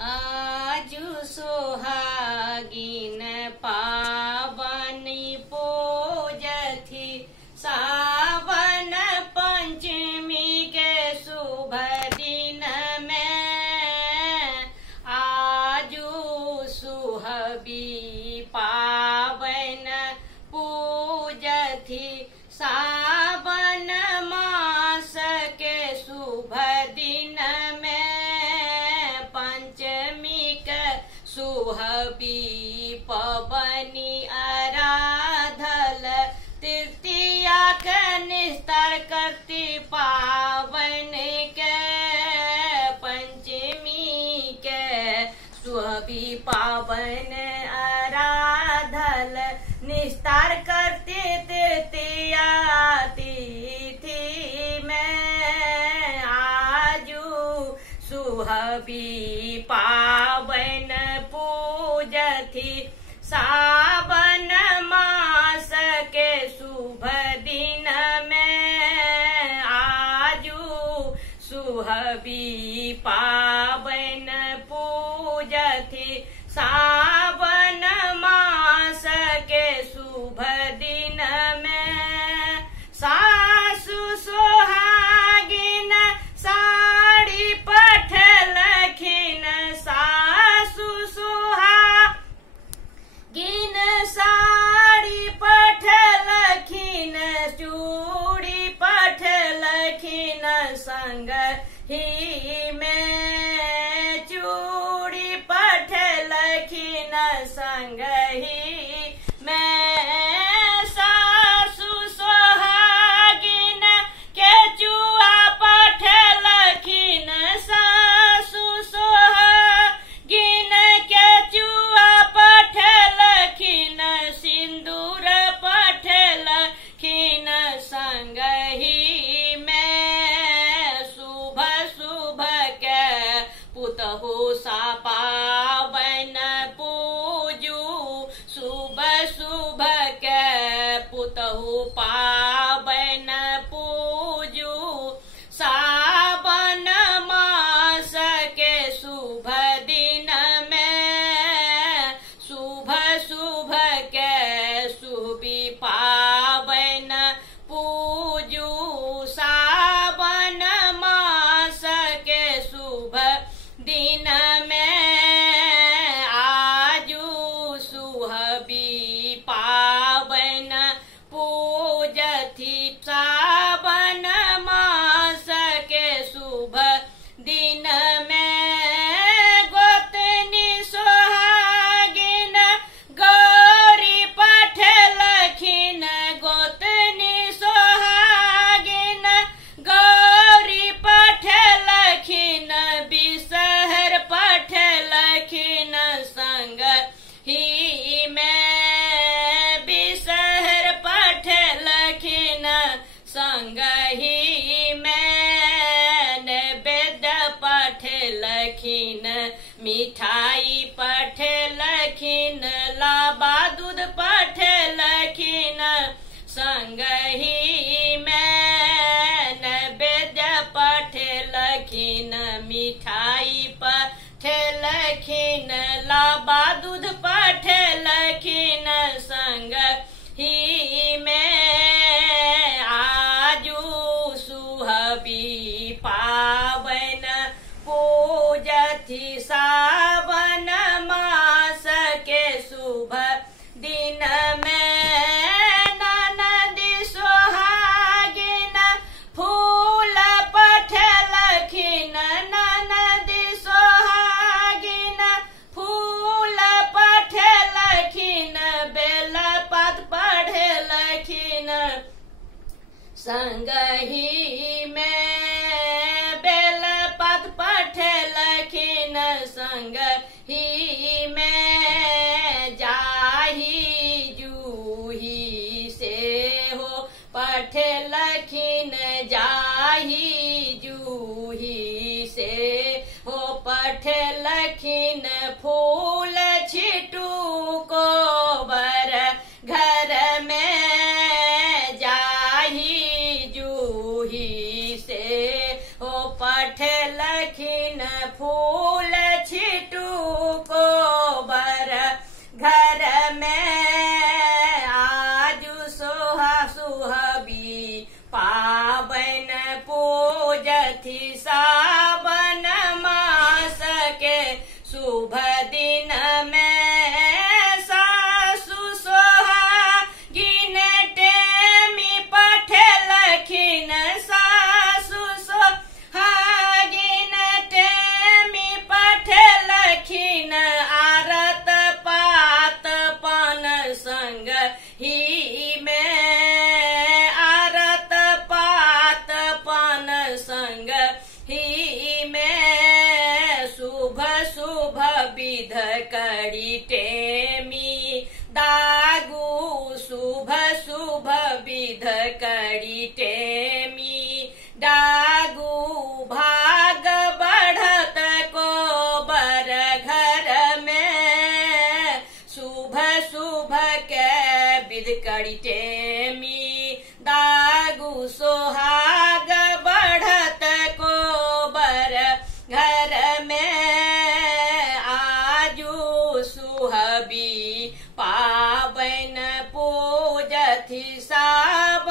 आजु सोहागिन पावनी पूजथी सावन पंचमी के शुभ दिन में। आजु सुहबी पावन पूजथी सावन मास के शुभ दिन में। पंचमी के सुहबी पवनी आराधल तृतीया के निस्तर करती पावन के। पंचमी के सुहबी पावन आराधल निस्तार करती तृतीया तिथि में। आजू सुहबी पावन पूजथी सावन मास के शुभ दिन में। आजू सुहबी पावन पूजथी सावन मास के शुभ दिन में। सासु सोहागिन साड़ी पठलखिन सासु सोहागिन साड़ी पठलखिन चूड़ी पठलखिन संग ही में। चूड़ी पठलखिन संग ही में। सासु सोहागिन केचुआ पठलखिन सासु सोहागिन केचुआ पठलखिन सिंदूर पठलखिन संग ही में। शुभ शुभ के पुतहु सा पावन पूजू शुभ शुभ के पुतहु पावन पूजू सावन मास के शुभ दिन में। शुभ शुभ के शुभी पावन पूजू सावन मास के शुभ दिन में। आजू सुहबी पावन पूजथी सावन मास के शुभ दिन में। गोतनी सोहागिन गौरी पठलखिन गोतनी सोहागिन गौरी पठलखिन बिसहर पठलखिन संग ही में। बिसहर पठलखिन संग ही में। नैवेद्य पठलखिन मिठाई पठलखिन लाबा दूध पठलखिन संग ही में। नैवेद्य पठलखिन मिठाई पठलखिन लाबा दूध पठलखिन संग ही में। आजू सुहबी पावन पूजथी सावन मास के शुभ दिन में। ननदी सोहागिन फूल पठलखिन ननदी सोहागिन फूल पठलखिन बेलपत पढ़लखिन संग ही में। बेलपत पठलखिन संग ही में। जाही जूही से हो पठलखिन जाही जूही से हो पठलखिन फूल छिटू को बर घर में। जाही जूही से हो पठलखिन फूल छिट विध कड़ी टेमी दागू शुभ शुभ विध कड़ी टेमी डागू भाग बढ़त को बर घर में शुभ शुभ के विध कड़ी टेमी दागू सोहाग बढ़त को बर घर में आजू सुहबी पावन पूजथि साब